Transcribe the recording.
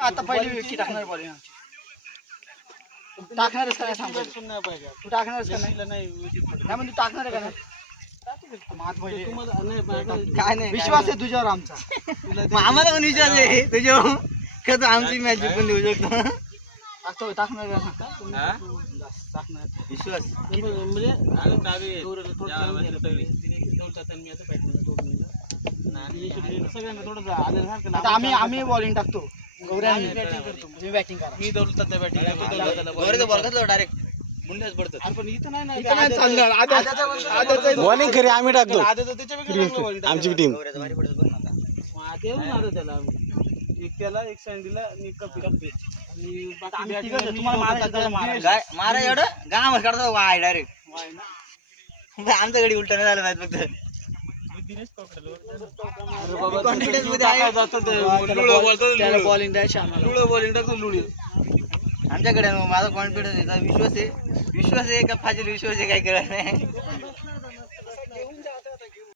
आता पहिली विकेट टाकणार बॉलिंग आमची. टाकणारच का नाही सांग पहिले. तू टाकणारच का नाही? नाही म्हणजे टाकणार आहे का नाही? काय नाही विश्वास आहे तुझ्यावर आमचा. आम्हाला पण विश्वास आहे तुझ्यावर. कसं आमची मॅच जिंकून देऊ शकतो. टाकणार का नाही? विश्वास आता आम्ही बॉलिंग टाकतो. गौऱ्याने बॅटिंग करतो. मी बॅटिंग करा. मी दौलताचा बॅटिंग करतो. बॉल घातला डायरेक्ट मुंड्याच पडतात. पण इथं नाही चालणार. बॉलिंग खरी आम्ही टाकतो आमची टीम. त्याला एक सँडीला मारा एवढं गाव काढतो वाय डायरेक्ट. आमच्या घडी उलटा नाही झालं पाहिजे फक्त. कॉन्फिडन्स मध्ये आहे. बॉलिंग द्यायची आम्हाला. बॉलिंग टाकतो लुळी. आमच्याकडे माझा कॉन्फिडन्स आहे. विश्वास आहे का फाजील विश्वास आहे काय कळत नाही.